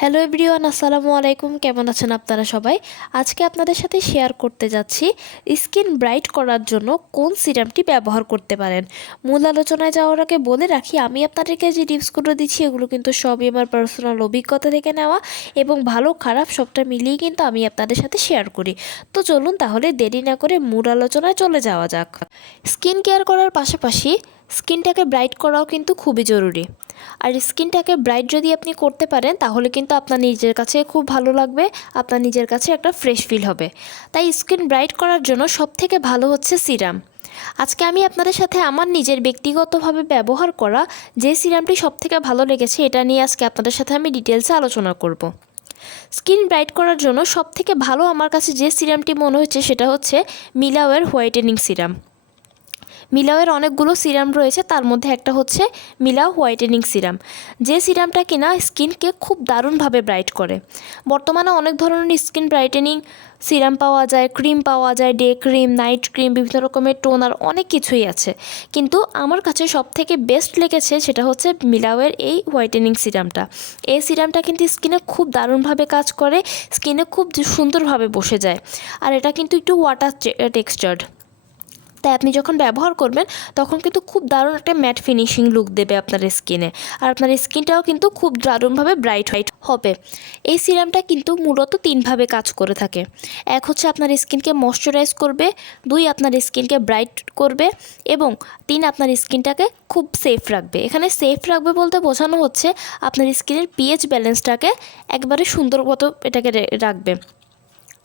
Hello everyone, আসসালামু আলাইকুম। কেমন আছেন আপনারা সবাই? আজকে আপনাদের সাথে শেয়ার করতে যাচ্ছি স্কিন ব্রাইট করার জন্য কোন সিরামটি ব্যবহার করতে পারেন। মূল আলোচনায় যাওয়ার আগে বলে রাখি, আমি আপনাদেরকে যে টিপসগুলো দিচ্ছি এগুলো কিন্তু সবই আমার পার্সোনাল অভিজ্ঞতা থেকে নেওয়া এবং ভালো খারাপ সবটা মিলিয়ে কিন্তু আমি আপনাদের সাথে শেয়ার করি। তো চলুন তাহলে দেরি না করে মূল আলোচনায় চলে যাওয়া যাক। স্কিন কেয়ার করার পাশাপাশি স্কিনটাকে ব্রাইট করাও কিন্তু খুবই জরুরি। আর স্কিনটাকে ব্রাইট যদি আপনি করতে পারেন তাহলে কিন্তু আপনার নিজের কাছে খুব ভালো লাগবে, আপনার নিজের কাছে একটা ফ্রেশ ফিল হবে। তাই স্কিন ব্রাইট করার জন্য সবথেকে ভালো হচ্ছে সিরাম। আজকে আমি আপনাদের সাথে আমার নিজের ব্যক্তিগতভাবে ব্যবহার করা যে সিরামটি সবথেকে ভালো লেগেছে এটা নিয়ে আজকে আপনাদের সাথে আমি ডিটেলসে আলোচনা করব। স্কিন ব্রাইট করার জন্য সবথেকে ভালো আমার কাছে যে সিরামটি মনে হচ্ছে সেটা হচ্ছে মিলাওয়ের হোয়াইটেনিং সিরাম। মিলাওয়ের অনেকগুলো সিরাম রয়েছে, তার মধ্যে একটা হচ্ছে মিলাও হোয়াইটেনিং সিরাম, যে সিরামটা কিনা স্কিনকে খুব দারুণভাবে ব্রাইট করে। বর্তমানে অনেক ধরনের স্কিন ব্রাইটেনিং সিরাম পাওয়া যায়, ক্রিম পাওয়া যায়, ডে ক্রিম, নাইট ক্রিম, বিভিন্ন রকমের টোনার, অনেক কিছুই আছে। কিন্তু আমার কাছে সবথেকে বেস্ট লেগেছে সেটা হচ্ছে মিলাওয়ের এই হোয়াইটেনিং সিরামটা। এই সিরামটা কিন্তু স্কিনে খুব দারুণভাবে কাজ করে, স্কিনে খুব সুন্দরভাবে বসে যায়। আর এটা কিন্তু একটু ওয়াটার টেক্সচার্ড, তাই আপনি যখন ব্যবহার করবেন তখন কিন্তু খুব দারুণ একটা ম্যাট ফিনিশিং লুক দেবে আপনার স্কিনে, আর আপনার স্কিনটাও কিন্তু খুব দারুণভাবে ব্রাইট হবে। এই সিরামটা কিন্তু মূলত তিনভাবে কাজ করে থাকে। এক হচ্ছে আপনার স্কিনকে ময়শ্চারাইজ করবে, দুই আপনার স্কিনকে ব্রাইট করবে, এবং তিন আপনার স্কিনটাকে খুব সেফ রাখবে। এখানে সেফ রাখবে বলতে বোঝানো হচ্ছে আপনার স্কিনের পিএইচ ব্যালেন্সটাকে একবারে সুন্দর মতো এটাকে রাখবে,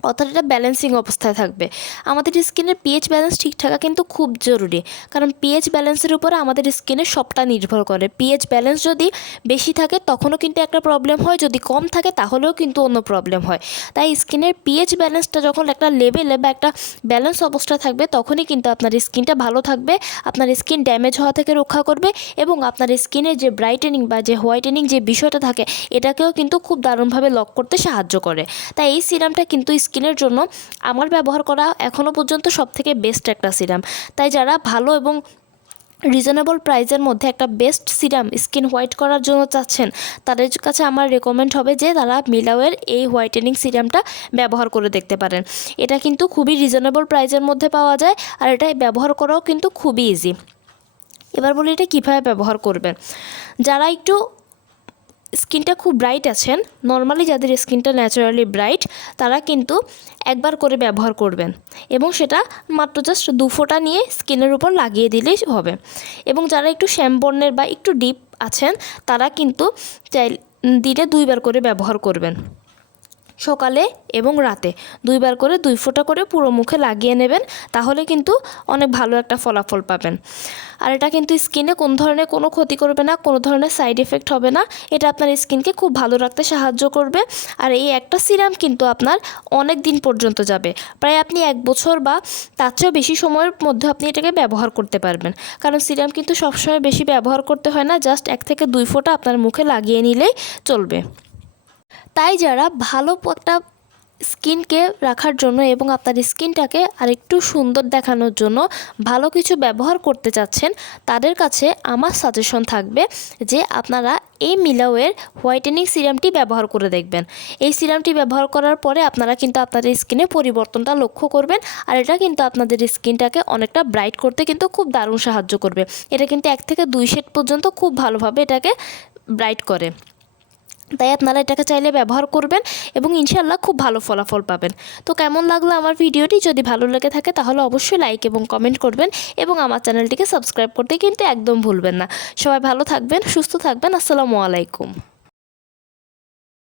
অর্থাৎ এটা ব্যালেন্সিং অবস্থায় থাকবে। আমাদের স্কিনের পিএইচ ব্যালেন্স ঠিক থাকা কিন্তু খুব জরুরি, কারণ পিএইচ ব্যালেন্সের উপরে আমাদের স্কিনের সবটা নির্ভর করে। পিএইচ ব্যালেন্স যদি বেশি থাকে তখনও কিন্তু একটা প্রবলেম হয়, যদি কম থাকে তাহলেও কিন্তু অন্য প্রবলেম হয়। তাই স্কিনের পিএইচ ব্যালেন্সটা যখন একটা লেভেলে বা একটা ব্যালেন্স অবস্থা থাকবে তখনই কিন্তু আপনার স্কিনটা ভালো থাকবে, আপনার স্কিন ড্যামেজ হওয়া থেকে রক্ষা করবে, এবং আপনার স্কিনের যে ব্রাইটেনিং বা যে হোয়াইটেনিং যে বিষয়টা থাকে এটাকেও কিন্তু খুব দারুণভাবে লক করতে সাহায্য করে। তাই এই সিরামটা কিন্তু স্কিনের জন্য আমার ব্যবহার করা এখনও পর্যন্ত সবথেকে বেস্ট একটা সিরাম। তাই যারা ভালো এবং রিজনেবল প্রাইসের মধ্যে একটা বেস্ট সিরাম স্কিন হোয়াইট করার জন্য চাচ্ছেন, তাদের কাছে আমার রেকমেন্ড হবে যে তারা মিলাওয়ের এই হোয়াইটেনিং সিরামটা ব্যবহার করে দেখতে পারেন। এটা কিন্তু খুবই রিজনেবল প্রাইসের মধ্যে পাওয়া যায়, আর এটা ব্যবহার করাও কিন্তু খুবই ইজি। এবার বলি এটা কীভাবে ব্যবহার করবেন। যারা একটু স্কিনটা খুব ব্রাইট আছেন, নর্মালি যাদের স্কিনটা ন্যাচারালি ব্রাইট, তারা কিন্তু একবার করে ব্যবহার করবেন, এবং সেটা মাত্র জাস্ট 2 ফোঁটা নিয়ে স্কিনের উপর লাগিয়ে দিলেই হবে। এবং যারা একটু শ্যামবর্ণের বা একটু ডিপ আছেন তারা কিন্তু দিনে 2 বার করে ব্যবহার করবেন, সকালে এবং রাতে 2 বার করে 2 ফোঁটা করে পুরো মুখে লাগিয়ে নেবেন, তাহলে কিন্তু অনেক ভালো একটা ফলাফল পাবেন। আর এটা কিন্তু স্কিনে কোন ধরনের কোনো ক্ষতি করবে না, কোনো ধরনের সাইড এফেক্ট হবে না। এটা আপনার স্কিনকে খুব ভালো রাখতে সাহায্য করবে। আর এই একটা সিরাম কিন্তু আপনার অনেক দিন পর্যন্ত যাবে, প্রায় আপনি 1 বছর বা তার চেয়েও বেশি সময়ের মধ্যে আপনি এটাকে ব্যবহার করতে পারবেন। কারণ সিরাম কিন্তু সবসময় বেশি ব্যবহার করতে হয় না, জাস্ট 1 থেকে 2 ফোঁটা আপনার মুখে লাগিয়ে নিলেই চলবে। তাই যারা ভালো একটা স্কিনকে রাখার জন্য এবং আপনার স্কিনটাকে আরেকটু সুন্দর দেখানোর জন্য ভালো কিছু ব্যবহার করতে চাচ্ছেন, তাদের কাছে আমার সাজেশন থাকবে যে আপনারা এই মিলাওয়ের হোয়াইটেনিং সিরামটি ব্যবহার করে দেখবেন। এই সিরামটি ব্যবহার করার পরে আপনারা কিন্তু আপনাদের স্কিনে পরিবর্তনটা লক্ষ্য করবেন, আর এটা কিন্তু আপনাদের স্কিনটাকে অনেকটা ব্রাইট করতে কিন্তু খুব দারুণ সাহায্য করবে। এটা কিন্তু 1 থেকে 2 শেড পর্যন্ত খুব ভালোভাবে এটাকে ব্রাইট করে। তাই আপনারা এটাকে চাইলে ব্যবহার করবেন এবং ইনশাআল্লাহ খুব ভালো ফলাফল পাবেন। তো কেমন লাগলো আমার ভিডিওটি? যদি ভালো লেগে থাকে তাহলে অবশ্যই লাইক এবং কমেন্ট করবেন, এবং আমার চ্যানেলটিকে সাবস্ক্রাইব করতে কিন্তু একদম ভুলবেন না। সবাই ভালো থাকবেন, সুস্থ থাকবেন। আসসালামু আলাইকুম।